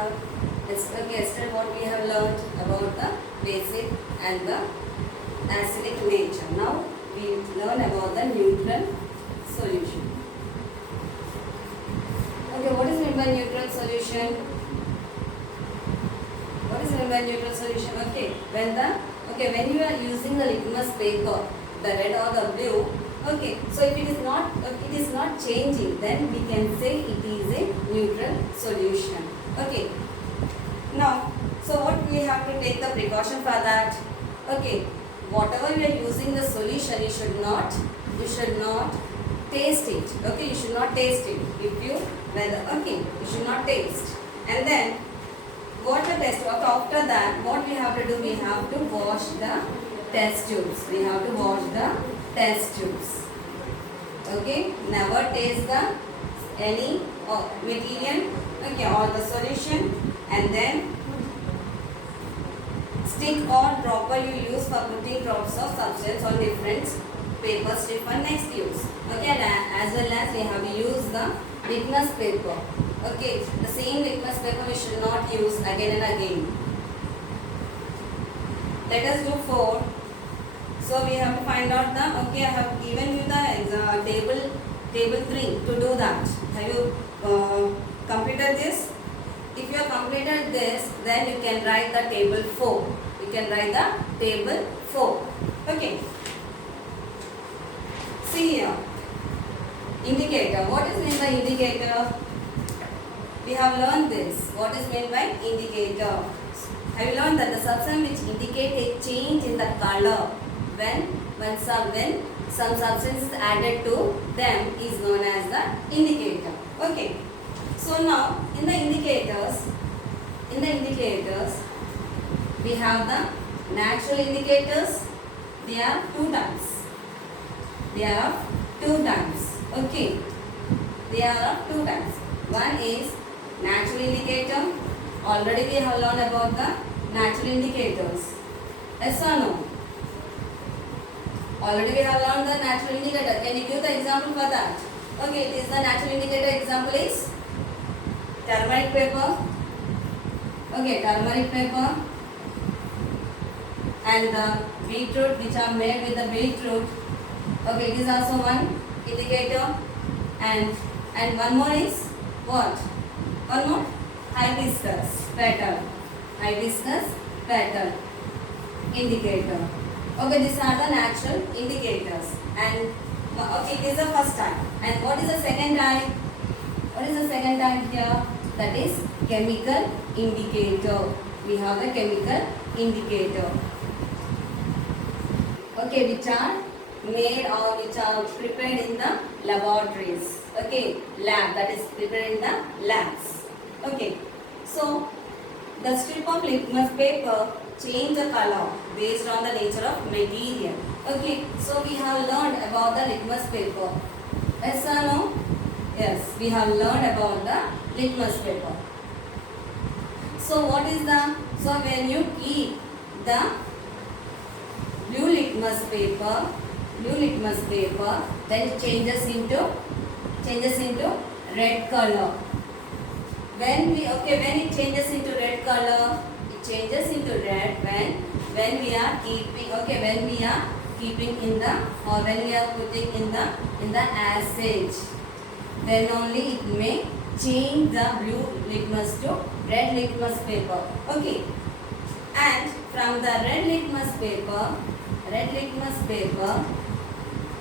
have yesterday what we have learned about the basic and the acidic nature. Now we learn about the neutral solution. Okay, what is meant by neutral solution? What is meant by neutral solution? When you are using the litmus paper, the red or the blue, okay, so if it is not changing, then we can say it is a neutral solution. Okay. Now, so what we have to take the precaution for that? Okay, whatever you are using the solution, you should not taste it. Okay, you should not taste it. You should not taste. And then water test. After that, what we have to do? We have to wash the test tubes. We have to wash the test tubes. Okay, never taste any material. Okay, or the solution, and then stick or dropper you use for putting drops of substance on different paper strip for next use. Okay, and as well as we have used the litmus paper. Okay, the same litmus paper we should not use again and again. Let us do 4. So we have to find out the, okay, I have given you the table 3 to do that. Have you completed this? If you have completed this, then you can write the table 4. You can write the table 4. Okay. See here. Indicator. What is meant by indicator? We have learned this. What is meant by indicator? Have you learned that the substance which indicate a change in the color when some substance is added to them is known as the indicator. Okay. So now in the indicators we have the natural indicators. They are 2 types. They are of 2 types. Okay. They are of 2 types. One is natural indicator. Already we have learned about the natural indicators. Yes or no? Already we have learned the natural indicator. Can you give the example for that? Okay, it is the natural indicator. Example is turmeric paper. Okay, turmeric paper. And the beetroot, which are made with the beetroot. Okay, it is also one indicator. And one more is what? One more? Hibiscus petal. Hibiscus petal indicator. Okay, these are the natural indicators. And okay, it is the first type. And what is the second type? What is the second type here? That is chemical indicator. We have the chemical indicator. Okay, which are made or which are prepared in the laboratories. Okay, lab, that is prepared in the labs. Okay, so the strip of litmus paper change the color based on the nature of material. Okay, so we have learned about the litmus paper. Yes or no? Yes, we have learned about the litmus paper. So what is so when you keep the blue litmus paper, then it changes into red color. When it changes into red color, it changes into red when we are keeping in the, or when we are putting in the acid, then only it may change the blue litmus to red litmus paper. Okay, and from the red litmus paper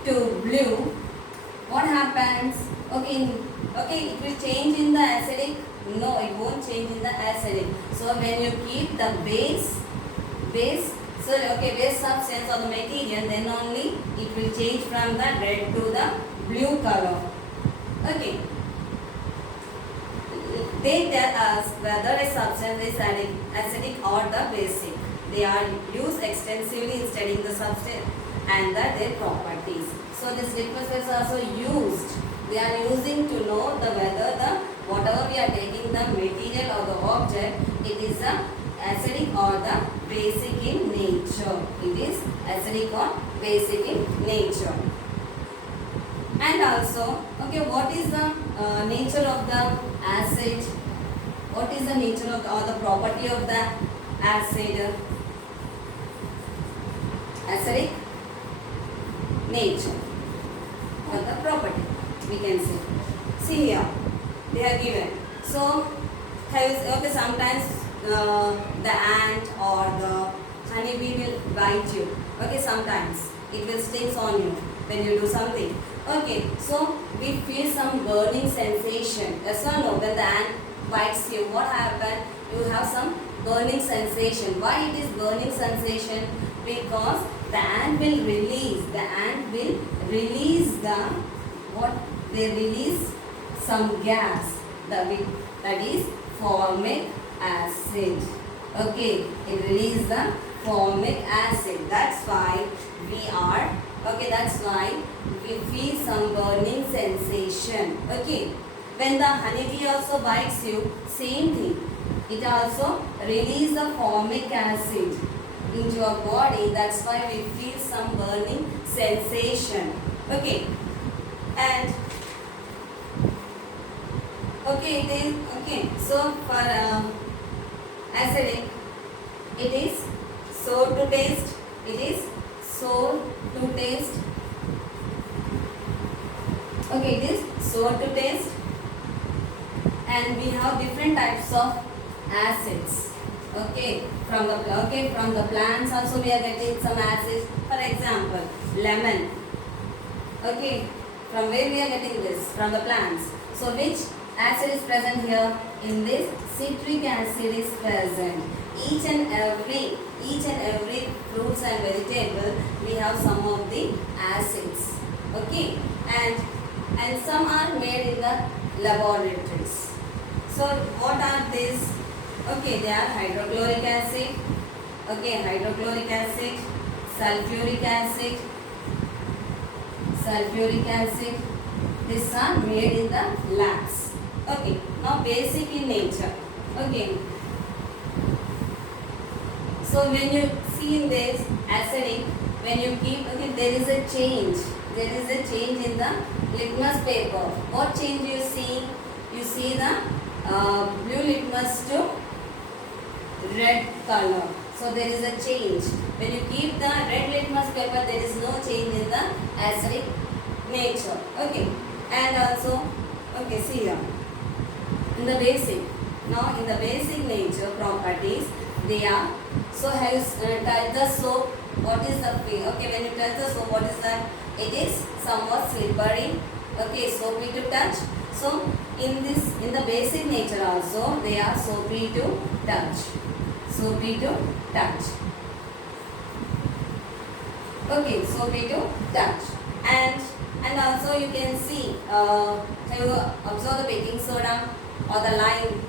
to blue, what happens? Okay, it will change in the acidic. No, it won't change in the acidic. So when you keep the base substance or the material, then only it will change from the red to the blue color. Okay. They tell us whether a substance is acidic or the basic. They are used extensively in studying the substance and their properties. So this litmus paper is also used. They are using to know whether whatever we are taking the material or the object, it is acidic or the basic in nature. It is acidic or basic in nature. And also, okay, what is the nature of the acid? what is the nature of or the property of the acid? Acidic nature or the property we can say. See here, they are given. So, okay, sometimes the ant or the honeybee will bite you. Okay, sometimes it will stings on you when you do something. Okay, so we feel some burning sensation. Yes or no? When the ant bites you, what happens? You have some burning sensation. Why it is burning sensation? Because the ant will release. The ant will release the what? They release some gas. That is formic acid. Okay, it releases the formic acid. That's why we feel some burning sensation. Okay, when the honeybee also bites you, same thing. It also releases the formic acid into your body. That's why we feel some burning sensation. Okay, and okay, it is okay. So for acidic, it is sour to taste. It is sour to taste. Okay, it is sour to taste. And we have different types of acids. Okay, from the plants also we are getting some acids. For example, lemon. Okay, from where we are getting this? From the plants. So which acid is present here? In this, citric acid is present. Each and every fruits and vegetable we have some of the acids. Okay, and some are made in the laboratories. So what are these? Okay, they are hydrochloric acid. Okay, hydrochloric acid, sulfuric acid. These are made in the labs. Okay, now basic in nature. Okay, so when you see in this acidic, when you keep, okay, there is a change. There is a change in the litmus paper. What change you see? You see the blue litmus to red color. So there is a change. When you keep the red litmus paper, there is no change in the acidic nature. Okay, and also, okay, see here. In the basic nature properties, they are, so have you touched the soap? What is the feel? Okay, when you touch the soap, what is that? It is somewhat slippery. Okay, soapy to touch. So in the basic nature also, they are soapy to touch. Okay, soapy to touch. And also you can see, have you observed the baking soda or the lime?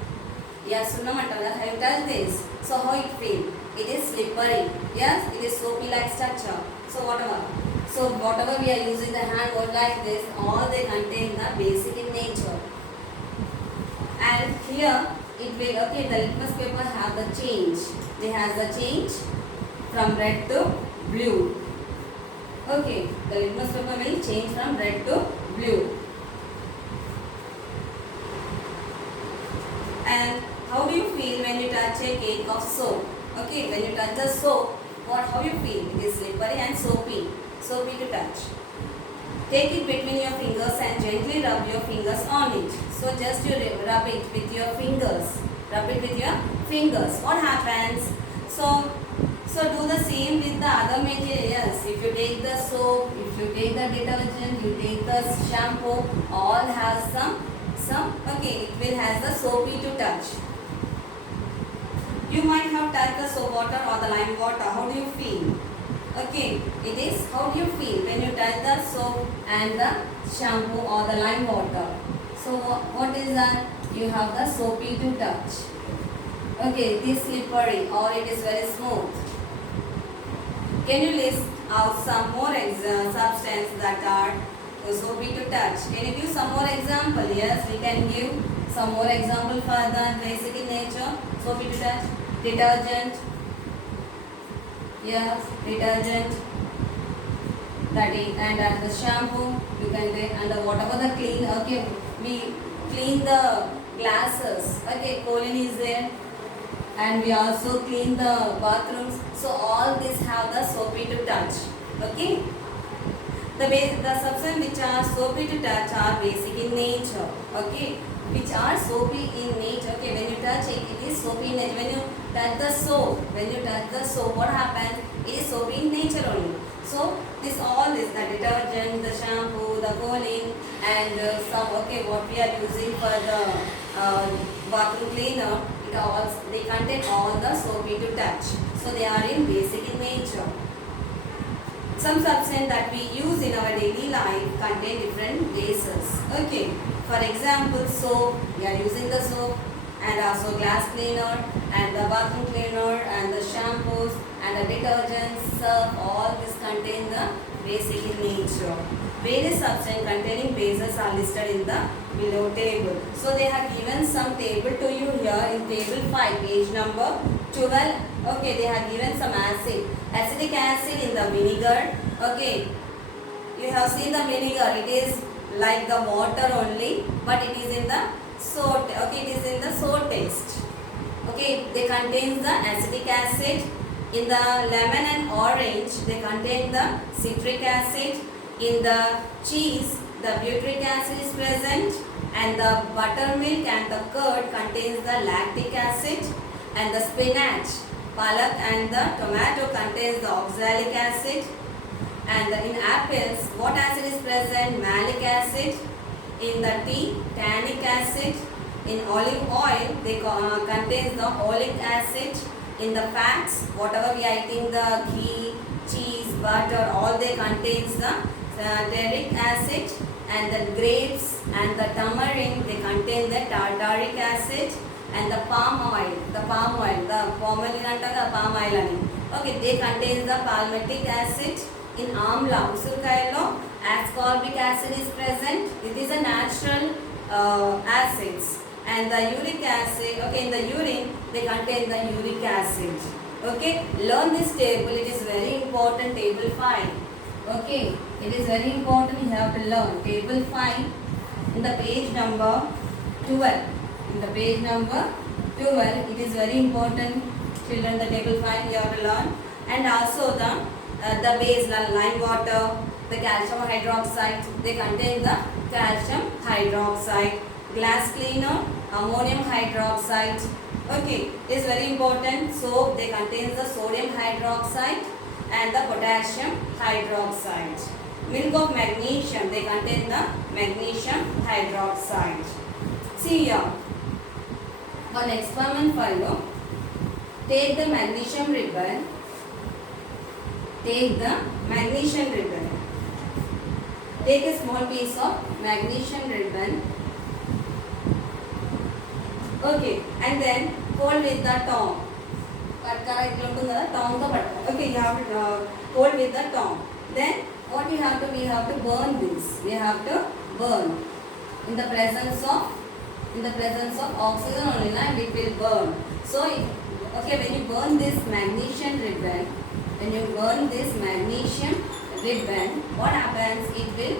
Yes, have you touched this? So how it feel? It is slippery. Yes, it is soapy like structure. So whatever we are using the hand word like this, all they contain the basic in nature. And here it will, okay, the litmus paper have the change. They has the change from red to blue. Okay, the litmus paper will change from red to blue. And how do you feel when you touch a cake of soap? Okay, when you touch the soap, how you feel? It is slippery and soapy to touch. Take it between your fingers and gently rub your fingers on it. So just you rub it with your fingers. What happens? So do the same with the other materials. If you take the soap, if you take the detergent, you take the shampoo, all has some, okay, it will has the soapy to touch. You might have touched the soap water or the lime water. How do you feel? Okay, it is, how do you feel when you touch the soap and the shampoo or the lime water? So what is that? You have the soapy to touch. Okay, it is slippery or it is very smooth. Can you list out some more substances that are soapy to touch? Can you give some more example? Yes, we can give some more example for the basic in nature. Soapy to touch. Detergent. Yes, detergent. That is, and the shampoo you can get, and whatever the clean. Okay, we clean the glasses. Okay, choline is there, and we also clean the bathrooms. So all these have the soapy to touch. Okay. The substance which are soapy to touch are basic in nature. Okay, which are soapy in nature. Okay, when you touch it, it is soapy in nature. When you touch the soap, what happens? It is soapy in nature only. So all this, the detergent, the shampoo, the choline, and some, okay, what we are using for the bathroom cleaner, they contain all the soapy to touch. So they are in basic in nature. Some substance that we use in our daily life contain different bases. Okay, for example, soap, we are using the soap, and also glass cleaner, and the bathroom cleaner, and the shampoos, and the detergents, all this contain the basic in nature. Various substances containing bases are listed in the below table. So they have given some table to you here in table 5, page number 12. Okay, they have given some acidic acid in the vinegar. Okay, you have seen the vinegar, it is like the water only, but it is in the sour. Okay, it is in the sour taste. Okay, they contain the acidic acid. In the lemon and orange, they contain the citric acid. In the cheese, the butyric acid is present, and the buttermilk and the curd contains the lactic acid, and the spinach, palak and the tomato contains the oxalic acid, and in apples, what acid is present? Malic acid. In the tea, tannic acid. In olive oil, they contains the oleic acid. In the fats, whatever we are eating, the ghee, cheese, butter, all they contains the tartaric acid. And the grapes and the tamarind, they contain the tartaric acid. And the palm oil, the palm oil, okay, they contain the palmitic acid. In amla, usurkayalo, ascorbic acid is present. It is a natural acids. And the uric acid, okay, in the urine, they contain the uric acid. Okay, learn this table, it is very important, table 5. Okay, it is very important, you have to learn. Table 5, in the page number 12. In the page number 12, it is very important, children, the table 5 you have to learn. And also the base, lime water, the calcium hydroxide, they contain the calcium hydroxide. Glass cleaner, ammonium hydroxide. Okay, it is very important. So they contain the sodium hydroxide and the potassium hydroxide. Milk of magnesium, they contain the magnesium hydroxide. See here, one experiment for you. Take the magnesium ribbon. Take the magnesium ribbon. Take a small piece of magnesium ribbon. Okay, and then hold with the tongue. Okay, you have to hold with the tongue. Then what we have to burn this. We have to burn in the presence of oxygen only, it will burn. So okay, when you burn this magnesium ribbon, what happens? It will,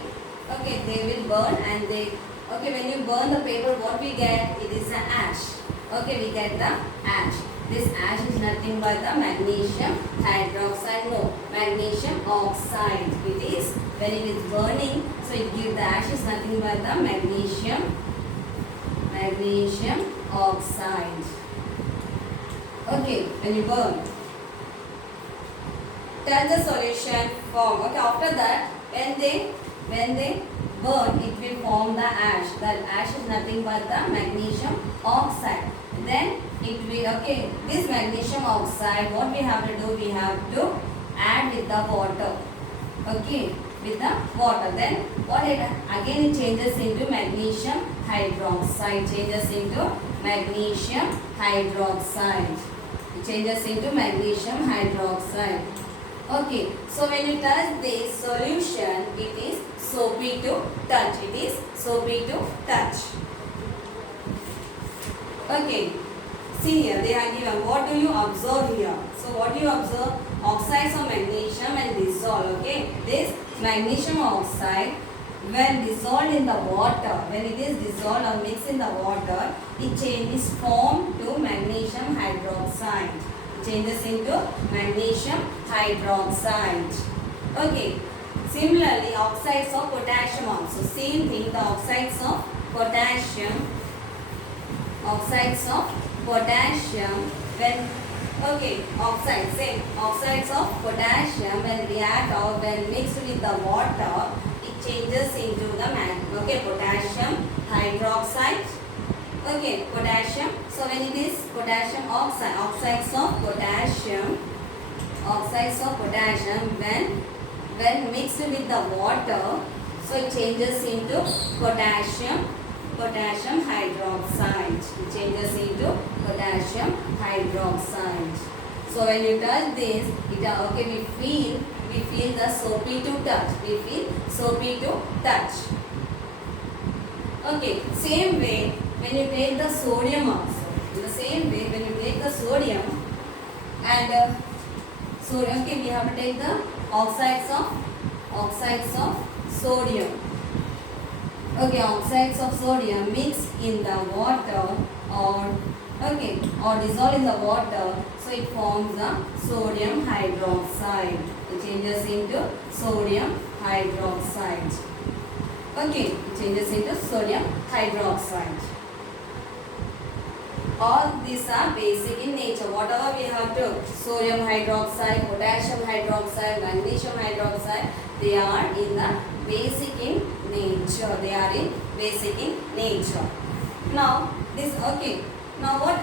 okay, they will burn, and they, okay, when you burn the paper, what we get? It is an ash. Okay, we get the ash. This ash is nothing but the magnesium hydroxide, no, magnesium oxide. It is, when it is burning, so it gives the ash is nothing but the magnesium oxide. Okay, when you burn, tell the solution form. Okay, after that, when they burn, it will form the ash. The ash is nothing but the magnesium oxide. Then it will, okay, this magnesium oxide, what we have to do? We have to add with the water. Okay, with the water. Then what it again, it changes into magnesium hydroxide. Changes into magnesium hydroxide. It changes into magnesium hydroxide. Okay, so when you touch this solution, it is soapy to touch. It is soapy to touch. Okay, see here, they are given. What do you observe here? So what do you observe? Oxides of magnesium and dissolve. Okay, this magnesium oxide when dissolved in the water, when it is dissolved or mixed in the water, it changes form to magnesium hydroxide. It changes into magnesium hydroxide. Okay. Similarly, oxides of potassium also. Same thing, the oxides of potassium. Oxides of potassium when oxides, same. Oxides of potassium when react or when mixed with the water, it changes into the potassium hydroxide. Okay, potassium. So when it is potassium oxide, oxides of potassium when mixed with the water, so it changes into potassium hydroxide. It changes into potassium hydroxide. So when you touch this, we feel the soapy to touch. We feel soapy to touch. Okay, same way when you take the sodium also. In the same way when you take the sodium and sodium, we have to take the oxides of sodium. Okay, oxides of sodium mixed in the water or dissolved in the water, so it forms a sodium hydroxide. It changes into sodium hydroxide. Okay, it changes into sodium hydroxide. All these are basic in nature. Whatever we have to, sodium hydroxide, potassium hydroxide, magnesium hydroxide, they are in the basic in nature. They are in basic in nature. Now, Now what,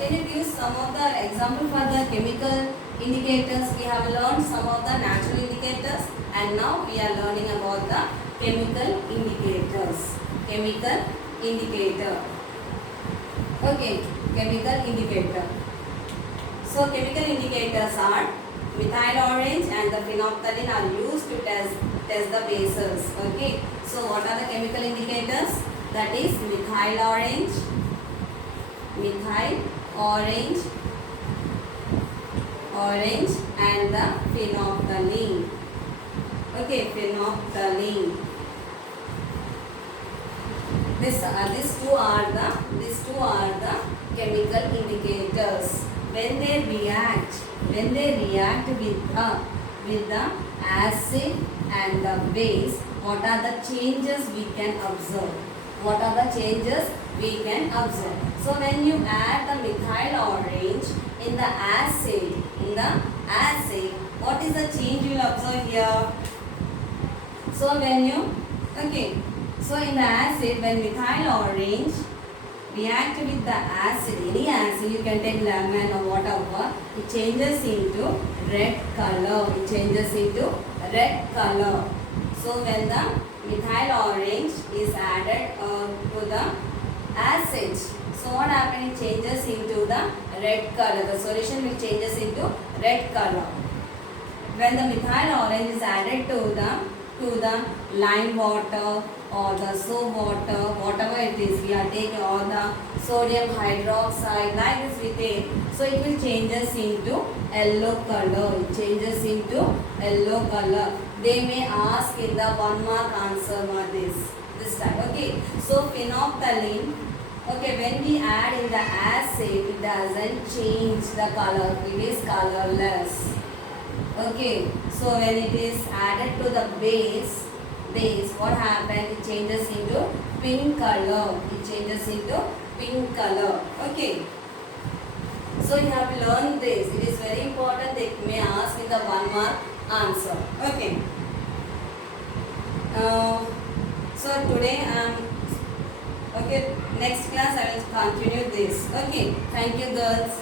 can you give some of the example for the chemical indicators? We have learned some of the natural indicators and now we are learning about the chemical indicators. Chemical indicator. Okay, chemical indicator. So chemical indicators are methyl orange and the phenolphthalein are used to test the bases. Okay, so what are the chemical indicators? That is methyl orange and the phenolphthalein. Okay, phenolphthalein. These two are the chemical indicators. When they react with the acid and the base, what are the changes we can observe? So when you add the methyl orange in the acid, what is the change you will observe here? So in the acid, when methyl orange react with the acid, any acid, you can take lemon or whatever, it changes into red color. So when the methyl orange is added to the acid, so what happens? It changes into the red color. The solution will changes into red color. When the methyl orange is added to the lime water or the soap water, whatever it is, we are taking, or the sodium hydroxide, like this we take, so it will changes into yellow color. They may ask in the 1 mark answer this type. Okay, so phenolphthalein, when we add in the acid, it doesn't change the color, it is colorless. Okay, so when it is added to the base, what happens? It changes into pink color. Okay, so you have to learn this. It is very important. They may ask in the 1 mark answer. Okay. So today next class I will continue this. Okay, thank you girls.